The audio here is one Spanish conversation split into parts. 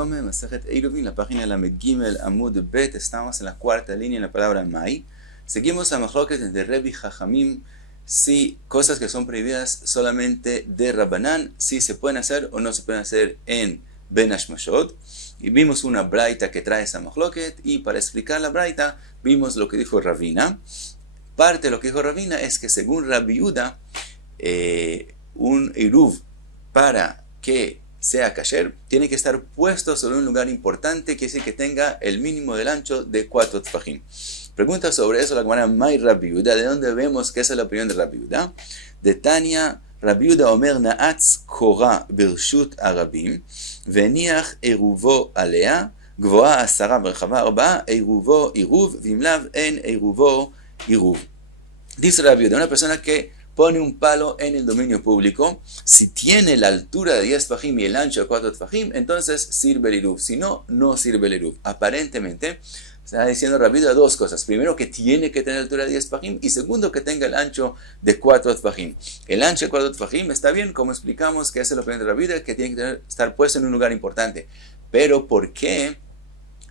Shalom, Masejet Eruvin, la página de la Megimel Amud Bet. Estamos en la cuarta línea en la palabra Mai. Seguimos a Machloket de Rebi Jajamim, si cosas que son prohibidas solamente de Rabbanán, si se pueden hacer o no se pueden hacer en Ben Hashmashot. Y vimos una braita que trae esa Machloket, y para explicar la braita vimos lo que dijo Ravina. Parte de lo que dijo Ravina es que según Rabbi Yehuda, un Eruv para que sea kasher, tiene que estar puesto sobre un lugar importante, quiere decir que tenga el mínimo del ancho de 4 tfajim. Pregunta sobre eso la Gemara Mai Rabbi Yehuda, ¿de dónde vemos que esa es la opinión de Rabbi Yehuda? De Tania, Rabbi Yehuda Omer Na'atz Korah Birshut Arabim, Veniach Eruvo Alea, Gvoa Asara Berchava Arba, Eruvo Iruv, Vimlav en Eruvo Iruv. Dice Rabbi Yehuda, una persona que pone un palo en el dominio público, si tiene la altura de 10 tfajim y el ancho de 4 tfajim, entonces sirve el iruv, si no, no sirve el iruv. Aparentemente, está diciendo Rabbi Yehuda dos cosas. Primero, que tiene que tener la altura de 10 tfajim, y segundo, que tenga el ancho de 4 tfajim. El ancho de 4 tfajim está bien, como explicamos, que esa es la opinión de Rabbi Yehuda, que tiene que estar puesto en un lugar importante. Pero, ¿por qué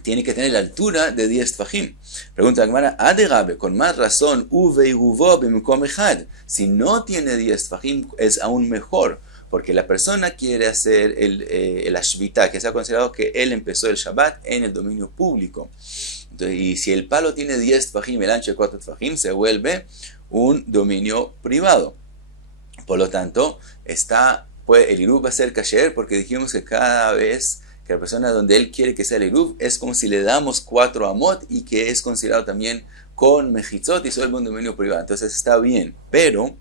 tiene que tener la altura de 10 tfajim? Pregunta la Gemara, Adegabe, con más razón, uve iruvo b'mekom echad. Si no tiene 10 tfajim, es aún mejor, porque la persona quiere hacer el ashvita, que se ha considerado que él empezó el Shabbat en el dominio público. Entonces, y si el palo tiene 10 tfajim, el ancho de 4 tfajim, se vuelve un dominio privado. Por lo tanto, el iruv va a ser kasher, porque dijimos que cada vez que la persona donde él quiere que sea el iruv, es como si le damos 4 amot, y que es considerado también con mejitzot y sobre un dominio privado. Entonces está bien, pero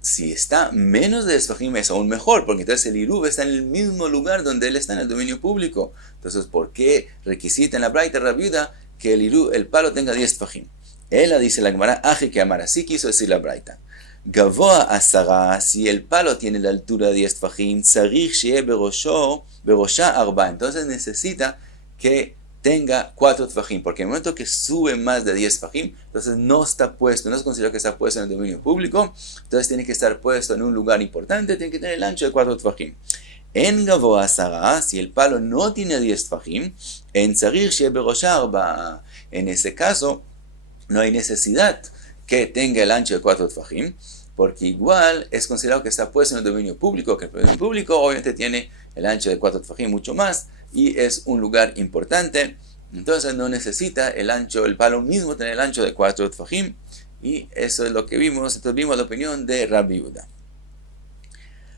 si está menos de esfajim es aún mejor, porque entonces el iruv está en el mismo lugar donde él está en el dominio público. Entonces, ¿por qué requisita en la braita Rabbi Yehuda que el palo tenga 10 esfajim? Ella dice la Gemara, aje que amar, así quiso decir la braita. Gavoa asara, si el palo tiene la altura de 10 tfajim, tzarich sheye berosha arba, entonces necesita que tenga 4 tfajim, porque en el momento que sube más de 10 tfajim, entonces no está puesto, no es considerado que está puesto en el dominio público, entonces tiene que estar puesto en un lugar importante, tiene que tener el ancho de 4 tfajim. En Gavoa asara, si el palo no tiene 10 tfajim, en tzarich sheye berosha arba, en ese caso no hay necesidad que tenga el ancho de 4 tfajim, porque igual es considerado que está puesto en el dominio público, que el dominio público obviamente tiene el ancho de 4 tfajim mucho más, y es un lugar importante, entonces no necesita el palo mismo tener el ancho de 4 tfajim, y eso es lo que vimos. Entonces vimos la opinión de Rabbi Yehuda.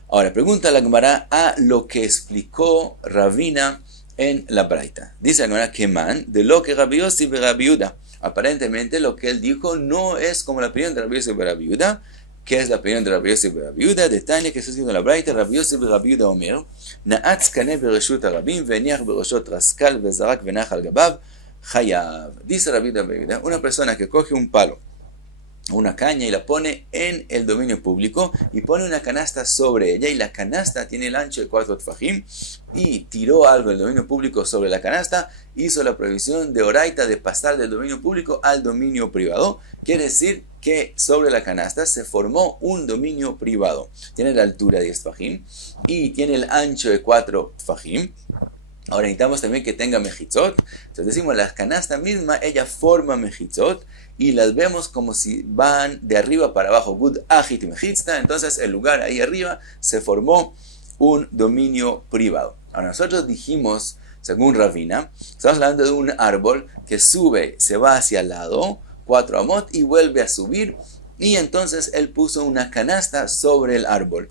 Ahora, pregunta la Gemara a lo que explicó Ravina en la braita. Dice la Gemara, que man, de lo que Rabbi Yossi ve Rabbi Yehuda. Aparentemente lo que él dijo no es como la opinión de Rabbi Yossi be Rabbi Yehuda. ¿Qué es la opinión de Rabbi Yossi be Rabbi Yehuda? De Tania, que está escrito en la braita, Rabbi Yossi be Rabbi Yehuda Omer, Na'atz kaneh bereshut arabim, veniach beroshot raskal, vezarak venach al gabav, chayav. Dice Rabbi Yehuda, una persona que coge un palo, una caña, y la pone en el dominio público, y pone una canasta sobre ella, y la canasta tiene el ancho de 4 tfajim, y tiró algo del dominio público sobre la canasta, hizo la prohibición de oraita de pasar del dominio público al dominio privado. Quiere decir que sobre la canasta se formó un dominio privado. Tiene la altura de 10 tfajim y tiene el ancho de 4 tfajim. Ahora necesitamos también que tenga mejitzot. Entonces decimos, la canasta misma, ella forma mejitzot, y las vemos como si van de arriba para abajo. Gud ajit mejitzta. Entonces el lugar ahí arriba se formó un dominio privado. Ahora nosotros dijimos, según Ravina, estamos hablando de un árbol que sube, se va hacia el lado, 4 amot, y vuelve a subir, y entonces él puso una canasta sobre el árbol.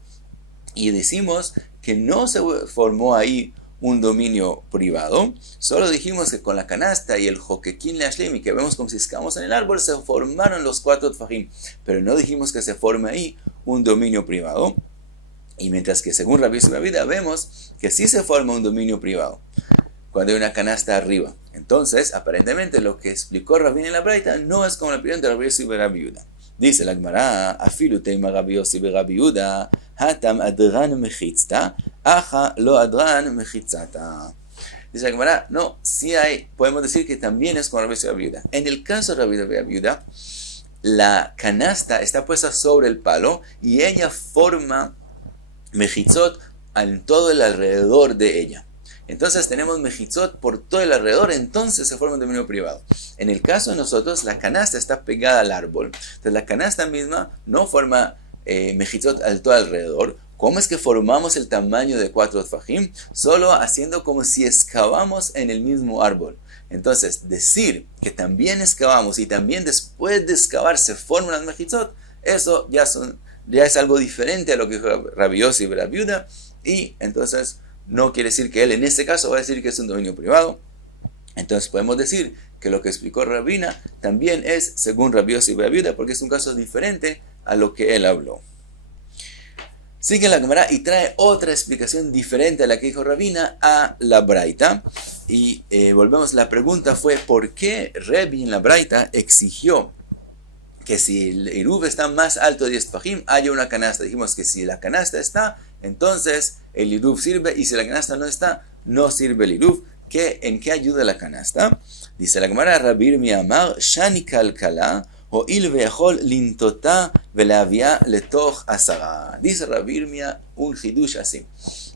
Y decimos que no se formó ahí un dominio privado, solo dijimos que con la canasta y el joquequín leashlim, y que vemos como si escamos en el árbol, se formaron los 4 tfajim, pero no dijimos que se forme ahí un dominio privado. Y mientras que según Rabbi Yossi ben Rabbi Yehuda vemos que sí se forma un dominio privado cuando hay una canasta arriba. Entonces, aparentemente lo que explicó Ravina en la braita no es como la opinión de Rabbi Yossi ben Rabbi Yehuda. Dice la Gemara, afilu teima Rabbi Yossi ben Rabbi Yehuda, hatam adran mechitzta, aja lo adran mechitzata. Dice la Gemara, no, sí podemos decir que también es como Rabbi Yossi ben Rabbi Yehuda. En el caso de Rabbi Yossi ben Rabbi Yehuda, la canasta está puesta sobre el palo, y ella forma mejitzot en todo el alrededor de ella. Entonces tenemos mejitzot por todo el alrededor, entonces se forma un dominio privado. En el caso de nosotros, la canasta está pegada al árbol. Entonces la canasta misma no forma mejitzot al todo alrededor. ¿Cómo es que formamos el tamaño de 4 tfajim? Solo haciendo como si excavamos en el mismo árbol. Entonces, decir que también excavamos y también después de excavar se forman las mejitzot, eso ya es algo diferente a lo que dijo Rabbi Yossi y la viuda, y entonces no quiere decir que él en este caso va a decir que es un dominio privado. Entonces podemos decir que lo que explicó Rabina también es según Rabbi Yossi y la viuda, porque es un caso diferente a lo que él habló. Sigue la Gemara y trae otra explicación diferente a la que dijo Rabina a la Braita. Y volvemos, la pregunta fue ¿por qué Rebi en la Braita exigió que si el Eruv está más alto de 10 tfajim haya una canasta? Dijimos que si la canasta está, entonces el Eruv sirve, y si la canasta no está, no sirve el Eruv. ¿En qué ayuda la canasta? Dice la Gemara, Rabbi Irmia Amar, Shani Kalkala, Ho'il ve'achol lintota ve'lavia letoch asara. Dice Rabbi Irmia un hidush así.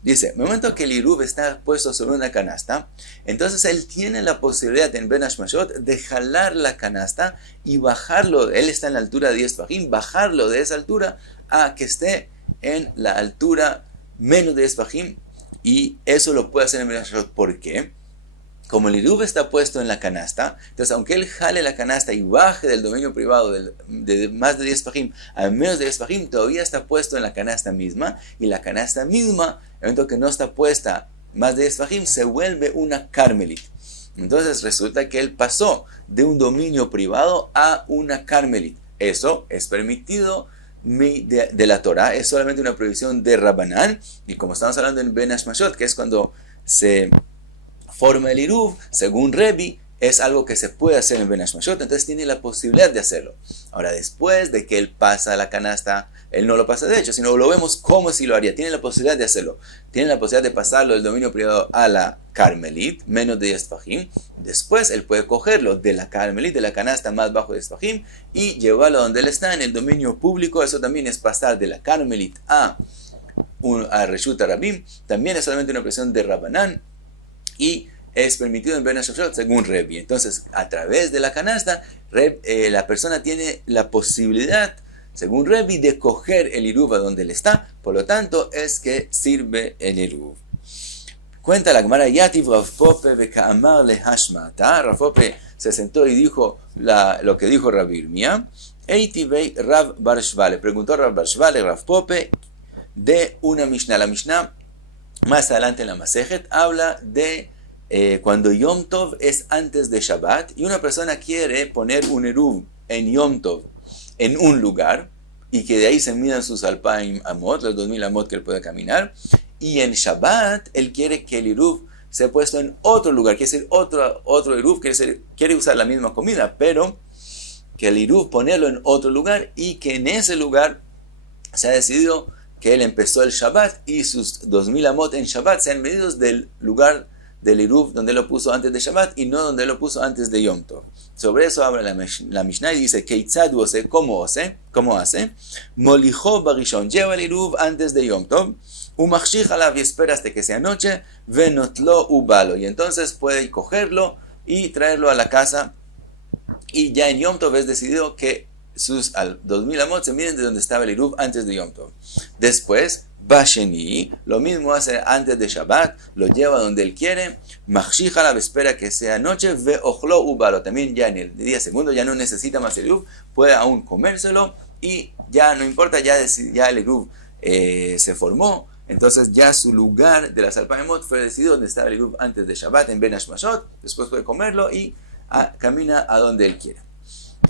Dice, en el momento que el Eruv está puesto sobre una canasta, entonces él tiene la posibilidad en Ben Hashmashot de jalar la canasta y bajarlo. Él está en la altura de 10 tfajim, bajarlo de esa altura a que esté en la altura menos de 10 tfajim, y eso lo puede hacer en Ben Hashmashot. ¿Por qué? Como el Eruv está puesto en la canasta, entonces aunque él jale la canasta y baje del dominio privado de más de 10 tfajim a menos de 10 tfajim, todavía está puesto en la canasta misma, y la canasta misma, en el momento que no está puesta más de 10 tfajim, se vuelve una carmelit. Entonces resulta que él pasó de un dominio privado a una carmelit. Eso es permitido de la Torah, es solamente una prohibición de Rabbanán, y como estamos hablando en Ben Hashmashot, que es cuando se forma el Eruv, según Rebi, es algo que se puede hacer en Ben Hashmashot, entonces tiene la posibilidad de hacerlo. Ahora, después de que él pasa la canasta, él no lo pasa de hecho, sino lo vemos como si lo haría. Tiene la posibilidad de hacerlo. Tiene la posibilidad de pasarlo del dominio privado a la Carmelit, menos de 10 tfajim. Después él puede cogerlo de la Carmelit, de la canasta más bajo de 10 tfajim, y llevarlo donde él está, en el dominio público. Eso también es pasar de la Carmelit a Reshut Rabim. También es solamente una presión de Rabbanán, y es permitido en Ben Hashmashot según Rebi. Entonces, a través de la canasta, la persona tiene la posibilidad, según Rebi, de coger el Eruv a donde él está. Por lo tanto, es que sirve el Eruv. Cuenta la Gemara, Yativ Rav Pope veka'amar lehashmata. Rav Pope se sentó y dijo lo que dijo Rabbi Irmia. Eitivei Rav Bar Shva. Le preguntó Rav Bar Shva, Rav Pope, de una Mishnah. La Mishnah, más adelante en la Masejet, habla de cuando Yom Tov es antes de Shabbat, y una persona quiere poner un Eruv en Yom Tov en un lugar, y que de ahí se midan sus alpaim amot, los 2000 amot que él puede caminar, y en Shabbat él quiere que el Eruv sea puesto en otro lugar, quiere decir otro Eruv, quiere usar la misma comida, pero que el Eruv ponerlo en otro lugar, y que en ese lugar se ha decidido que él empezó el Shabbat, y sus 2000 amot en Shabbat sean medidos del lugar del Eruv donde lo puso antes de Shabbat, y no donde lo puso antes de Yom Tov. Sobre eso habla la Mishnah y dice, Keitzad ose, ¿cómo hace? Molijo barishon, lleva el Eruv antes de Yom Tov, umachshich alav, y espera hasta que sea noche, venotlo ubalo, y entonces puede cogerlo y traerlo a la casa, y ya en Yom Tov es decidido que sus 2000 amot se miden de donde estaba el Eruv antes de Yom Tov. Después, Basheni, lo mismo hace antes de Shabbat, lo lleva donde él quiere, Machshich alav, espera que sea noche, ve'ochlo ubalo, también ya en el día segundo ya no necesita más el Eruv, puede aún comérselo, y ya no importa, ya el Eruv se formó, entonces ya su lugar de las alpaemot fue decidido donde estaba el Eruv antes de Shabbat en Ben Hashmashot, después puede comerlo y camina a donde él quiera.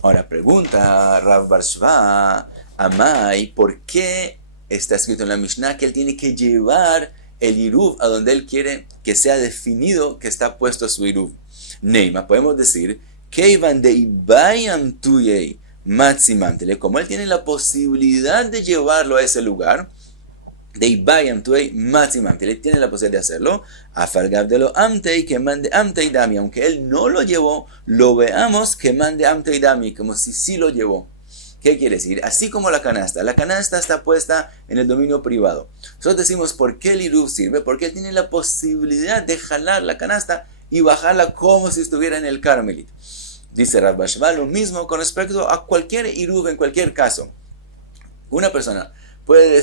Ahora pregunta Rav Bar Shva, Amai, ¿por qué está escrito en la Mishnah que él tiene que llevar el Eruv a donde él quiere que sea definido que está puesto su Eruv? Neima, podemos decir, Keivan deibayam tuyei matzimantele, como él tiene la posibilidad de llevarlo a ese lugar, deibayam tuyei matzimantele, tiene la posibilidad de hacerlo, afargab de lo amtei, que mande amtei dami, aunque él no lo llevó, lo veamos que mande amtei dami, como si sí lo llevó. ¿Qué quiere decir? Así como la canasta está puesta en el dominio privado. Nosotros decimos por qué el iruv sirve, porque él tiene la posibilidad de jalar la canasta y bajarla como si estuviera en el Carmelit. Dice Rav Bashva lo mismo con respecto a cualquier iruv en cualquier caso. Una persona puede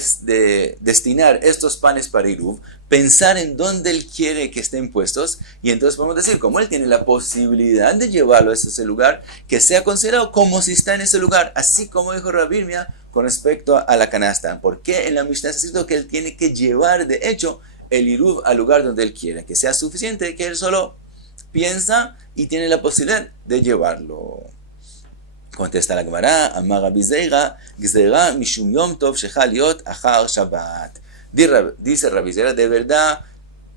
destinar estos panes para iruv, pensar en dónde él quiere que estén puestos, y entonces podemos decir, como él tiene la posibilidad de llevarlo a ese lugar, que sea considerado como si está en ese lugar, así como dijo Rabbi Irmia con respecto a la canasta. Porque en la Mishnah está escrito que él tiene que llevar, de hecho, el iruv al lugar donde él quiera, que sea suficiente que él solo piensa y tiene la posibilidad de llevarlo. Contesta la Gemara, Amar Rabbi Zeira, Gzeira mishum yom tov shecha liot achar Shabbat. Dice Rabbi Zeira, de verdad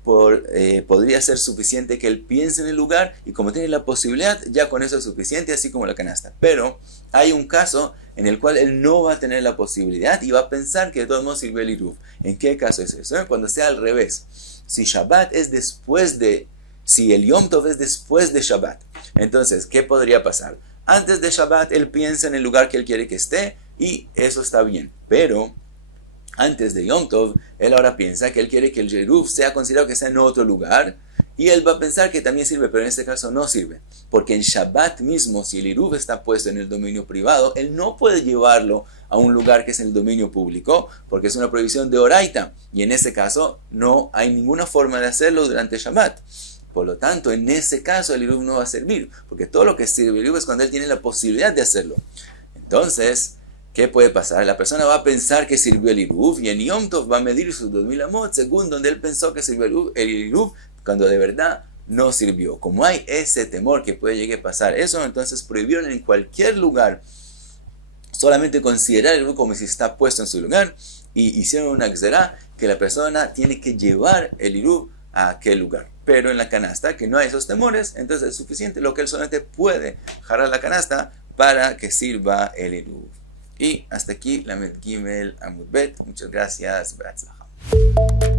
podría ser suficiente que él piense en el lugar, y como tiene la posibilidad, ya con eso es suficiente, así como la canasta. Pero hay un caso en el cual él no va a tener la posibilidad y va a pensar que de todos modos sirve el iruv. ¿En qué caso es eso? Cuando sea al revés. Si Shabbat es si el Yom Tov es después de Shabbat, entonces, ¿qué podría pasar? Antes de Shabbat, él piensa en el lugar que él quiere que esté, y eso está bien. Pero antes de Yom Tov, él ahora piensa que él quiere que el iruv sea considerado que está en otro lugar, y él va a pensar que también sirve, pero en este caso no sirve. Porque en Shabbat mismo, si el iruv está puesto en el dominio privado, él no puede llevarlo a un lugar que es en el dominio público, porque es una prohibición de Oraita, y en ese caso no hay ninguna forma de hacerlo durante Shabbat. Por lo tanto, en ese caso el iruv no va a servir, porque todo lo que sirve el iruv es cuando él tiene la posibilidad de hacerlo. Entonces, ¿qué puede pasar? La persona va a pensar que sirvió el iruv, y en Yom Tov va a medir sus 2000 amot según donde él pensó que sirvió el iruv, cuando de verdad no sirvió. Como hay ese temor que puede llegar a pasar eso, entonces prohibieron en cualquier lugar solamente considerar el iruv como si está puesto en su lugar, y hicieron una gzerá que la persona tiene que llevar el iruv a aquel lugar. Pero en la canasta, que no hay esos temores, entonces es suficiente lo que él solamente puede jalar la canasta para que sirva el iruv. Y hasta aquí la Lamed Gimel Amud Bet. Muchas gracias. Be'atzlacha.